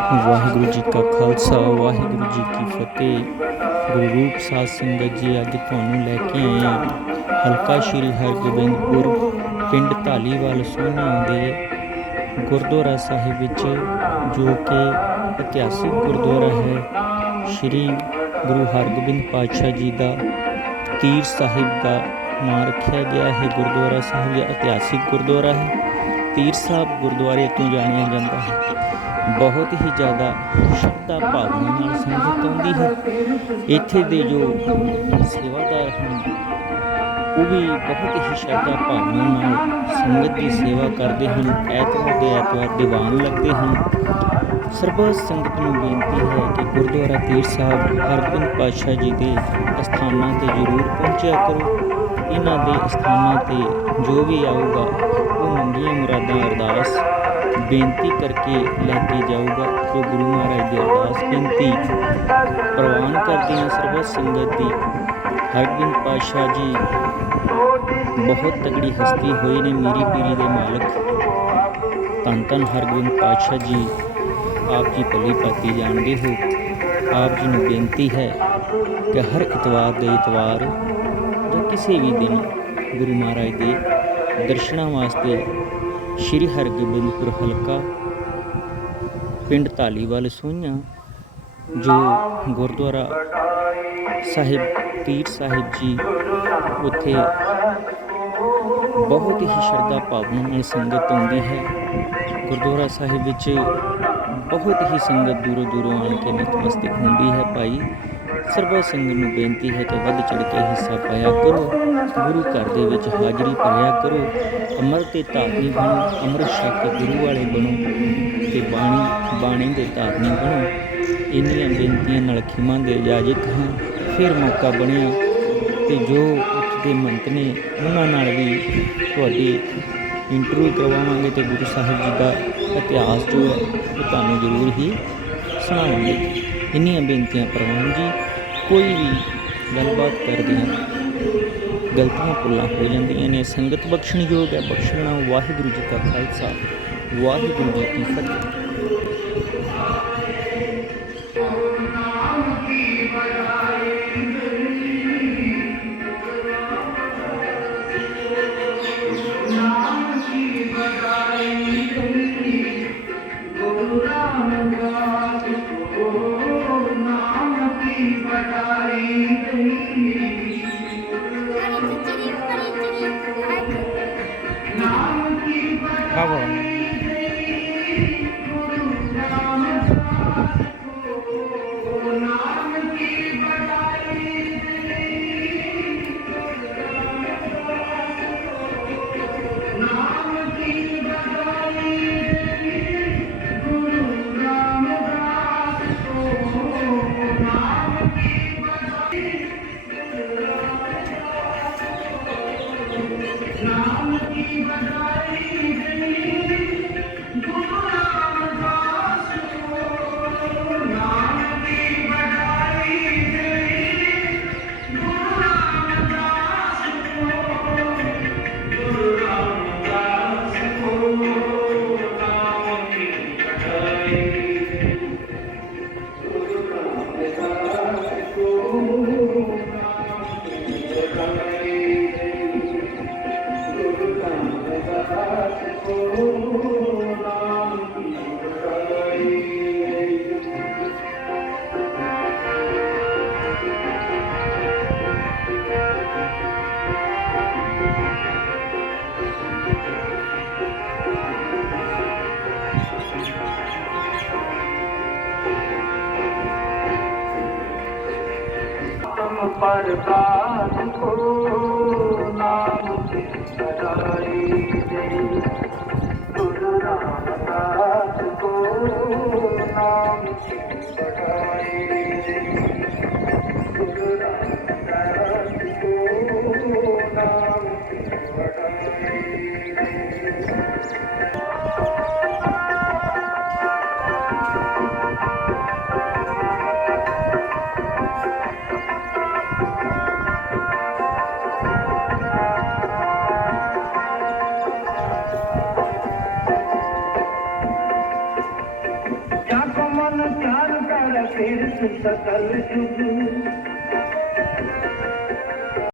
ਵਾਹਿਗੁਰੂ ਜੀ ਕਾ ਖਾਲਸਾ, ਵਾਹਿਗੁਰੂ ਜੀ ਕੀ ਫਤਿਹ। ਗੁਰੂ ਰੂਪ ਸਾਧ ਸੰਗਤ ਜੀ, ਅੱਜ ਤੁਹਾਨੂੰ ਲੈ ਕੇ ਆਏ ਹਾਂ ਹਲਕਾ ਸ਼੍ਰੀ ਹਰਗੋਬਿੰਦਪੁਰ, ਪਿੰਡ ਢਾਲੀਵਾਲ ਸੋਨਾ ਦੇ ਗੁਰਦੁਆਰਾ ਸਾਹਿਬ ਵਿੱਚ, ਜੋ ਕਿ ਇਤਿਹਾਸਿਕ ਗੁਰਦੁਆਰਾ ਹੈ। ਸ਼੍ਰੀ ਗੁਰੂ ਹਰਗੋਬਿੰਦ ਪਾਤਸ਼ਾਹ ਜੀ ਦਾ ਤੀਰ ਸਾਹਿਬ ਦਾ ਨਾਂ ਰੱਖਿਆ ਗਿਆ ਹੈ। ਗੁਰਦੁਆਰਾ ਸਾਹਿਬ ਜਾਂ ਇਤਿਹਾਸਿਕ ਗੁਰਦੁਆਰਾ ਹੈ। ਤੀਰ ਸਾਹਿਬ ਗੁਰਦੁਆਰੇ ਤੋਂ ਜਾਣਿਆ ਜਾਂਦਾ ਹੈ। ਬਹੁਤ ਹੀ ਜ਼ਿਆਦਾ ਸ਼ਰਧਾ ਭਾਵਨਾ ਨਾਲ ਸੰਗਤ ਆਉਂਦੀ ਹੈ। ਇੱਥੇ ਦੇ ਜੋ ਸੇਵਾਦਾਰ ਹਨ, ਉਹ ਵੀ ਬਹੁਤ ਹੀ ਸ਼ਰਧਾ ਭਾਵਨਾ ਨਾਲ ਸੰਗਤ ਦੀ ਸੇਵਾ ਕਰਦੇ ਹਨ। ਐਤਵਾਰ ਦੇ ਐਤਵਾਰ ਦੀਵਾਨ ਲੱਗਦੇ ਹਨ। ਸਰਬੱਤ ਸੰਗਤ ਨੂੰ ਬੇਨਤੀ ਹੈ ਕਿ ਗੁਰਦੁਆਰਾ ਤੀਰ ਸਾਹਿਬ ਹਰਗੋਬਿੰਦ ਪਾਤਸ਼ਾਹ ਜੀ ਦੇ ਅਸਥਾਨਾਂ ਤੇ ਜ਼ਰੂਰ ਪਹੁੰਚਿਆ ਕਰੋ। ਇਹਨਾਂ ਦੇ ਅਸਥਾਨਾਂ ਤੇ ਜੋ ਵੀ ਆਊਗਾ ਉਹ ਮੁਰਾਦਾਂ ਅਰਦਾਸ ਬੇਨਤੀ ਕਰਕੇ ਲੈ ਕੇ ਜਾਊਗਾ ਜੋ ਗੁਰੂ ਮਹਾਰਾਜ ਦੀ ਅਰਦਾਸ ਬੇਨਤੀ ਪ੍ਰਵਾਨ ਕਰਦੇ ਹਾਂ ਸਰਬੱਤ ਸੰਗਤ ਦੀ। ਹਰਗੋਬਿੰਦ ਪਾਤਸ਼ਾਹ ਜੀ ਬਹੁਤ ਤਗੜੀ ਹਸਤੀ ਹੋਏ ਨੇ ਮੇਰੀ ਪੀਰੀ ਦੇ ਮਾਲਕ। ਧੰਨ ਧੰਨ ਹਰਗੋਬਿੰਦ ਪਾਤਸ਼ਾਹ ਜੀ, ਆਪ ਜੀ ਭਲੀ ਪਾਤੀ ਜਾਣਦੇ ਹੋ। ਆਪ ਜੀ ਨੂੰ ਬੇਨਤੀ ਹੈ ਕਿ ਹਰ ਇਤਵਾਰ ਦੇ ਇਤਵਾਰ ਜਾਂ ਕਿਸੇ ਵੀ ਦਿਨ ਗੁਰੂ ਮਹਾਰਾਜ ਦੇ ਦਰਸ਼ਨਾਂ ਵਾਸਤੇ ਸ਼੍ਰੀ ਹਰਗੋਬਿੰਦਪੁਰ ਹਲਕਾ, ਪਿੰਡ ਧਾਲੀਵਾਲ ਸੋਈਆਂ ਜੋ ਗੁਰਦੁਆਰਾ ਸਾਹਿਬ ਤੀਰ ਸਾਹਿਬ ਜੀ ਉੱਥੇ ਬਹੁਤ ਹੀ ਸ਼ਰਧਾ ਭਾਵਨਾ ਨਾਲ ਸੰਗਤ ਆਉਂਦੀ ਹੈ। ਗੁਰਦੁਆਰਾ ਸਾਹਿਬ ਵਿੱਚ ਬਹੁਤ ਹੀ ਸੰਗਤ ਦੂਰੋਂ ਦੂਰੋਂ ਆਣ ਕੇ ਨਤਮਸਤਕ ਹੁੰਦੀ ਹੈ ਭਾਈ। ਸਰਬੱਤ ਸੰਗਤ ਨੂੰ ਬੇਨਤੀ ਹੈ ਕਿ ਵੱਧ ਚੜ ਕੇ ਹਿੱਸਾ ਪਾਇਆ ਕਰੋ। ਗੁਰੂ ਘਰ ਦੇ ਵਿੱਚ ਹਾਜ਼ਰੀ ਭਰਿਆ ਕਰੋ। ਅਮਰ ਤੇ ਧਾਰਨੀ ਬਣੋ। ਅੰਮ੍ਰਿਤ ਛਕ ਗੁਰੂ ਵਾਲੇ ਬਣੋ ਤੇ ਬਾਣੀ ਬਾਣੀ ਦੇ ਧਾਰਨੀ ਬਣੋ। ਇੰਨੀਆਂ ਬੇਨਤੀਆਂ ਨਾਲ ਖਿਮਾ ਦੇ ਇਜਾਜ਼ਤ ਹਾਂ। ਫਿਰ ਮੌਕਾ ਬਣਿਆ ਤੇ ਜੋ ਉੱਥੇ ਮੰਤ ਨੇ, ਉਹਨਾਂ ਨਾਲ ਵੀ ਤੁਹਾਡੀ ਇੰਟਰਵਿਊ ਕਰਵਾਵਾਂਗੇ ਤੇ ਗੁਰੂ ਸਾਹਿਬ ਜੀ ਦਾ ਇਤਿਹਾਸ ਜੋ ਹੈ, ਉਹ ਤੁਹਾਨੂੰ ਜ਼ਰੂਰ ਹੀ ਸੁਣਾਵਾਂਗੇ। ਇੰਨੀਆਂ ਬੇਨਤੀਆਂ ਪ੍ਰਵਾਨ ਜੀ ਕੋਈ ਵੀ ਗੱਲਬਾਤ ਕਰਦੇ ਹਾਂ ਗਲਤੀਆਂ ਭੁੱਲਾਂ ਹੋ ਜਾਂਦੀਆਂ ਨੇ, ਸੰਗਤ ਬਖਸ਼ਣਯੋਗ ਹੈ, ਬਖਸ਼ਣਾ ਵਾਹਿਗੁਰੂ ਜੀ ਕਾ ਖਾਲਸਾ, ਵਾਹਿਗੁਰੂ ਜੀ ਕੀ ਫਤਿਹ। ਆਤਮ ਪ੍ਰਕਾਸ਼ ਕੋ ਨਾਮ ਤੇ ਸਦਾਈ ਦੇ। ਗੁਰੂ ਰਾਮਦਾਸ ਕੋ ਨਾਮ ਤੇ ਸਦਾਈ ਦੇ। ਗੁਰੂ ਰਾਮਦਾਸ ਕੋ ਨਾਮ ਤੇ ਸਦਾਈ பேருக்கு தலை